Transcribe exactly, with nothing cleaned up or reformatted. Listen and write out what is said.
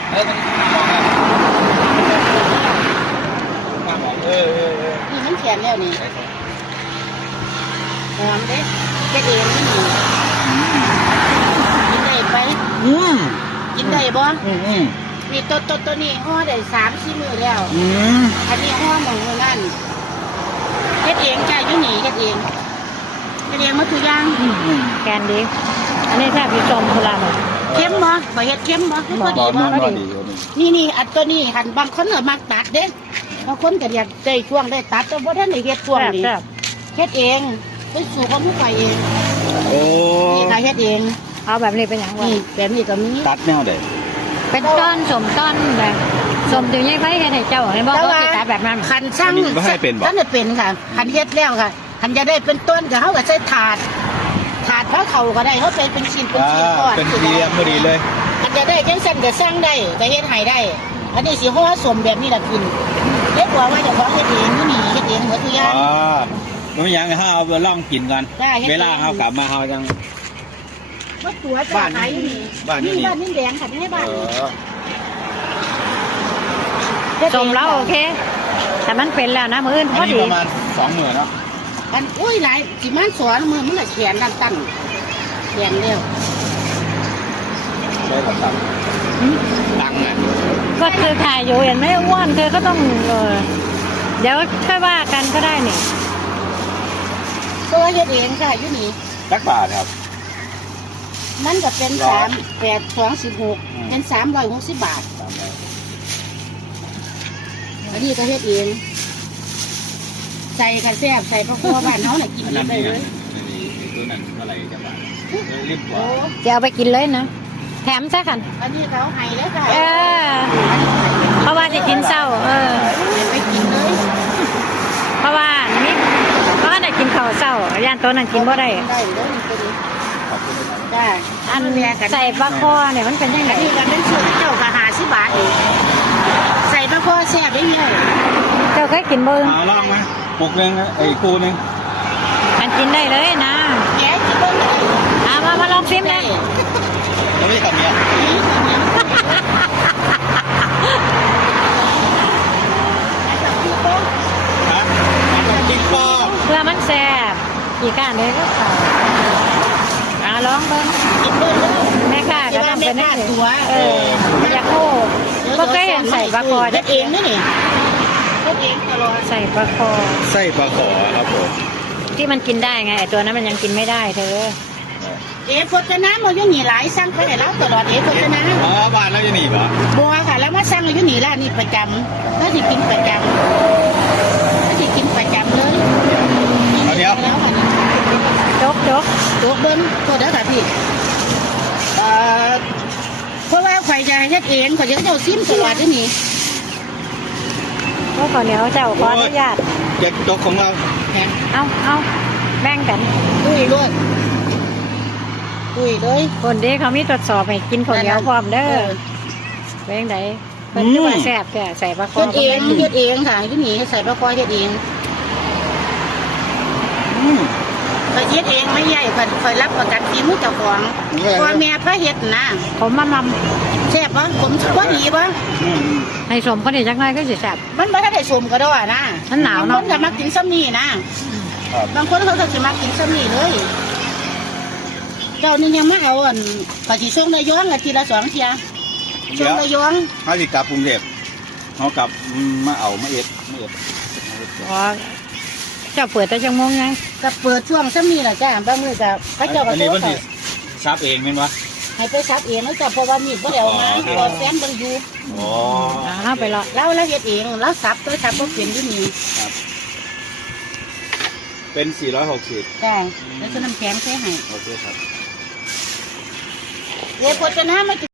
เฮ้ยมันมองอะมองเออเออเออนี่มันแขนแล้วนี่หอมเด้แค่เองนี่กินได้ไปอืมกินได้บ่อืมอืมนี่ตัวตัวตัวนี้ห่อได้สามสี่มื้อแล้วอืมอันนี้ห่อหมองนั่นเฮ็ดเองจ้าอยู่นี่เฮ็ดเองเฮ็ดเองมาทุกอย่างแกนดีอันนี้แทบจะจมโบราณเลยเค็มบ่บ่เฮ็ดเค็มบ่พอดีบ่นี่นี่อันตัวนี้หันบางคนก็มักตัดเด้บางคนก็อยากได้ช่วงได้ตัดแต่บ่ทันได้เฮ็ดช่วงนี้เฮ็ดเองเป็นสูตรของผู้ใหญ่เองโอ้นี่ค่ะเฮ็ดเองเอาแบบนี้เป็นอย่างไรแบบนี้ก็มีตัดแนวใดเป็นต้นสมต้นแบบสมถึงยังไงให้เจ้าเห็นบ่ก็ติดตาแบบนั้นคันช่างไม่ให้เป็นบ่ท่านจะเป็นค่ะคันเฮ็ดแล้วค่ะคันจะได้เป็นต้นก็เขาก็ใช้ถาดถาดพระเขาก็ได้เขาเป็นเป็นชิ้นเป็นชิ้นก่อนเป็นเรียมพอดีเลยคันจะได้จังซั่นก็สร้างได้ก็เฮ็ดให้ได้อันนี้สิห่อสมแบบนี้ล่ะกินเฮ็ดบอกว่าเจ้าของเฮ็ดเองอยู่นี่เฮ็ดเองหมดทุกอย่างอ๋อไม่ยังให้เอาไปล่องกินกันเวลาเขากลับมาเขายังวัดตัวจะขายอยู่นี่บ้านนี่บ้านนี่แดงค่ะไม่ให้บ้านสมแล้วโอเคแต่มันเป็นแล้วนะมืออื่นพอดีประมาณสองหมื่นเนาะอันอุ้ยหลายสิมันสอนมือมันละเขียนดันตั้งเขียนเร็วได้กับตังตังไงก็เธอถ่ายอยู่เห็นไหมอ้วนเธอก็ต้องเออเดี๋ยวค่อยว่ากันก็ได้นี่ตัวเฮ็ดเองค่ะอยู่นี่สักบาทครับมันก็เป็นสามแปดสองสิบหกเป็นสามร้อยหกสิบบาทอันนี้ก็เฮ็ดเองใส่กระแซบใส่พระคัวบ้านเขาเนี่ยกินได้เลยตัวนั้นเท่าไหร่จะบาทรีบกว่าจะเอาไปกินเลยนะแถมซะกันอันนี้เขาให้แล้วค่ะเออเพราะว่าจะกินเศร้าเออไปกินเลยเพราะว่านี่เพราะว่าได้กินข้าวเศร้าย่านตัวนั้นกินบ่ได้ได้เลยตัวนี้ได้อันใส่ปลาคอเนี่ยมันเป็นยังไงนี่กันเป็นสูตรเจ้าก็หาสิบบาทเองใส่ปลาคอแซ่บได้เนี่ยเจ้าเคยกินบ่เอาล่องไหมปุกนึงไอ้คู่นึงมันกินได้เลยนะแกกินได้เลยเอามามาลองชิมเลยแล้วไม่กับเมียเพื่อมันแซ่บกี่ก้านเลยก็ขาวอ่าลองเบิ้งกินด้วยแม่ค่ะก็ทำเป็นได้ตัวเอออยากโค้ก็เคยเห็นใส่ปลาคอได้เองนี่นี่ได้เองตลอดใส่ปลาคอใส่ปลาคอครับผมที่มันกินได้ไงไอตัวนั้นมันยังกินไม่ได้เธอเอ๋พจนามันอยู่หนีหลายสั่งไปแล้วตลอดเอ๋พจนาอ๋อบ้านแล้วจะหนีป่ะบัวค่ะแล้วมาสั่งอยู่หนีร้านนี้ประจำถ้าจะกินประจำถ้าจะกินประจำเลยเดี๋ยวจกจกจกเบิ้ลตัวเด้อค่ะพี่เพราะว่าข่อยจะเฮ็ดเองข่อยจะเจ้าซิมตลอดที่นี่พวกข้าวเหนียวเจ้าขออนุญาตเจ็ดจกของเราเอาเอาแบ่งกันดุยด้วยดุยเลยคนดีเขามีตรวจสอบให้กินข้าวเหนียวพร้อมเด้อเป็นยังไงเพิ่นจะมาแซ่บแต่ใส่ปลาคอเฮ็ดเองเฮ็ดเองค่ะที่นี่ใส่ปลาคอเฮ็ดเองข่อยเฮ็ดเองไม่ใหญ่ข่อยข่อยรับประกันฝีมือเจ้าของพ่อแม่พระเฮ็ดนะผมมานำแซ่บปะผมว่าดีปะให้สมคนนี้จังไรก็สิแซ่บมันไม่ได้สมก็ได้นะมันหนาวเนาะบางคนจะมากินซ้ำนี่นะบางคนเขาจะมากินซ้ำนี่เลยเจ้านี่ยังมาเอาอันปฏิช่วงระยองอาทิตย์ละสองเที่ยช่วงระยองเขาสิกลับกรุงเทพเขากลับมาเอามาเอ็ดมาเอ็ดอ๋อเจ้าเปิดแต่จังมงไงกับเปิดช่วงซ้ำนี่แหละจ้าบางมือกับพระเจ้าก็อันนี้มันสิซับเองเป็นวะให้ไปซับเองแล้วจ้ะเพราะว่ามีดก็เดี๋ยวมาตอนแฟนบังอยู่อ๋อเอาไปละแล้วแล้วเฮ็ดเองแล้วซับตัวซับก็เปลี่ยนที่นี่เป็นสี่ร้อยหกสิบใช่แล้วจะน้ำแข็งใส่ให้โอเคครับเดี๋ยวพอจะน้ำมา